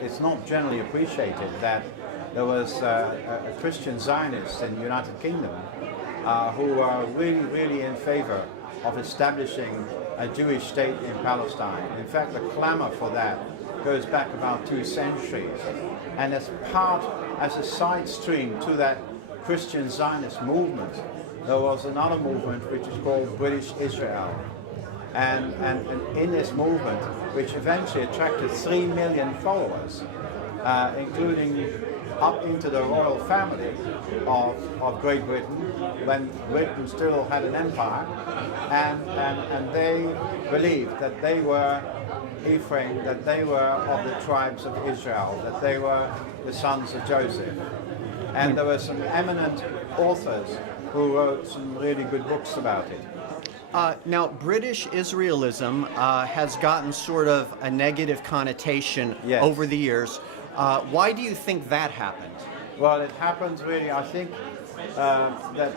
it's not generally appreciated that there was a Christian Zionist in the United Kingdom who were really, really in favor of establishing a Jewish state in Palestine. In fact, the clamor for that goes back about 2 centuries. And as a side stream to that Christian Zionist movement, there was another movement which is called British Israel. And in this movement, which eventually attracted 3 million followers, including up into the royal family of Great Britain, when Britain still had an empire, and they believed that they were Ephraim, that they were of the tribes of Israel, that they were the sons of Joseph. And there were some eminent authors who wrote some really good books about it. Now, British Israelism has gotten sort of a negative connotation over the years. Why do you think that happened? Well, it happened really, I think, that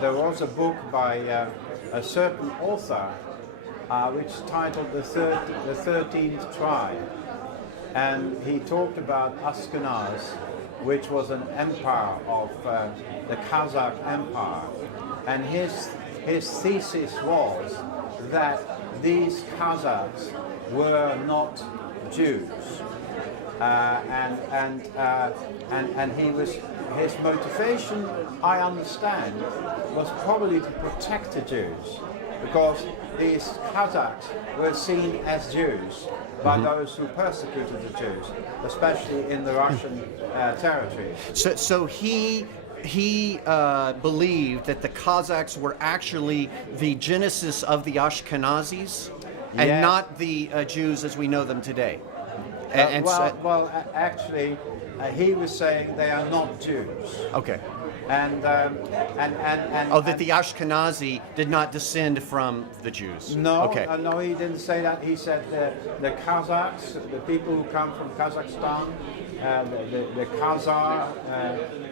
there was a book by a certain author which titled The 13th Tribe. And he talked about Ashkenaz, which was an empire of the Kazakh Empire. And his thesis was that these Kazakhs were not Jews, and his motivation, I understand, was probably to protect the Jews, because these Kazakhs were seen as Jews by those who persecuted the Jews, especially in the Russian territories. So he believed that the Kazakhs were actually the genesis of the Ashkenazis, and not the Jews as we know them today. Actually, he was saying they are not Jews. Okay. And that the Ashkenazi did not descend from the Jews. No, okay. No, he didn't say that. He said the Kazakhs, the people who come from Kazakhstan, the Khazar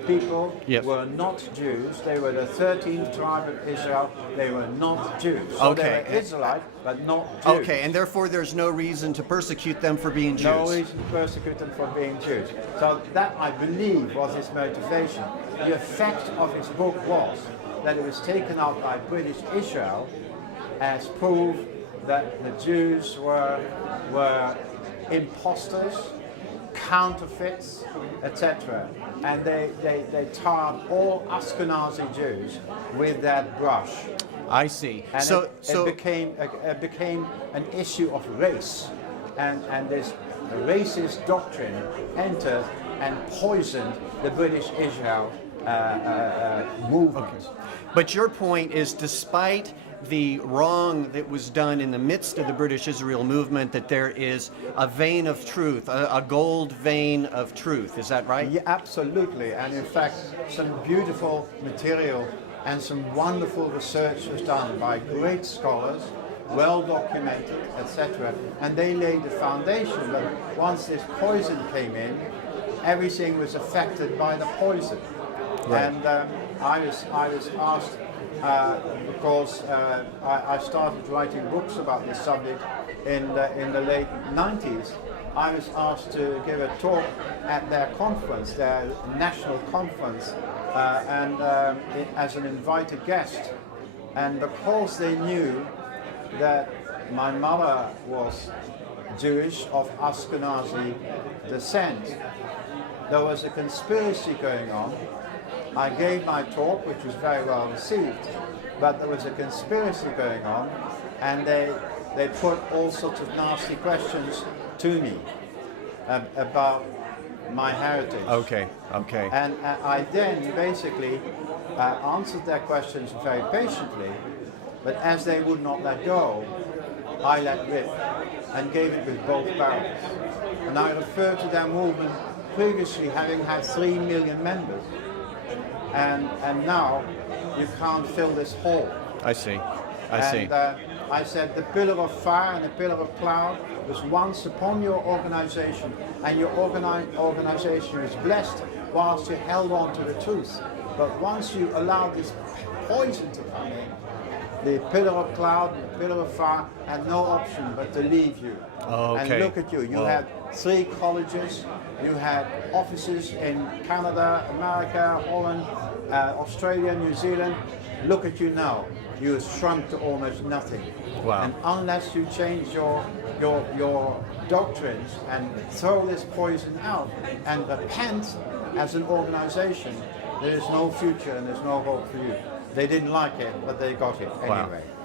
people were not Jews. They were the 13th tribe of Israel. They were not Jews. So they were Israelite, but not Jews. Okay, and therefore there's no reason to persecute them for being Jews. No reason to persecute them for being Jews. So that, I believe, was his motivation. The effect of his book was that it was taken out by British Israel as proof that the Jews were imposters, counterfeits, etc. And they tarred all Ashkenazi Jews with that brush. I see. And so it became an issue of race, and this racist doctrine entered and poisoned the British Israel movement. Okay. But your point is, despite the wrong that was done in the midst of the British Israel movement, that there is a vein of truth, a gold vein of truth. Is that right? Yeah, absolutely. And in fact, some beautiful material and some wonderful research was done by great scholars, well documented, etc. And they laid the foundation that once this poison came in, everything was affected by the poison. Right. And I was asked, because I started writing books about this subject in the late 90s, I was asked to give a talk at their conference, their national conference, as an invited guest. And because they knew that my mother was Jewish of Ashkenazi descent, there was a conspiracy going on. I gave my talk, which was very well received, but there was a conspiracy going on, and they put all sorts of nasty questions to me about my heritage. Okay. And I then basically answered their questions very patiently, but as they would not let go, I let rip and gave it with both barrels. And I refer to their movement previously having had 3 million members. And now you can't fill this hole. I see. I said the pillar of fire and the pillar of cloud was once upon your organization, and your organization was blessed whilst you held on to the truth. But once you allowed this poison to come in, The pillar of cloud, the pillar of fire had no option but to leave you. Okay. And look at you. You had 3 colleges, you had offices in Canada, America, Holland, Australia, New Zealand. Look at you now. You have shrunk to almost nothing. Wow. And unless you change your doctrines and throw this poison out and repent as an organization, there is no future and there's no hope for you. They didn't like it, but they got it anyway. Wow.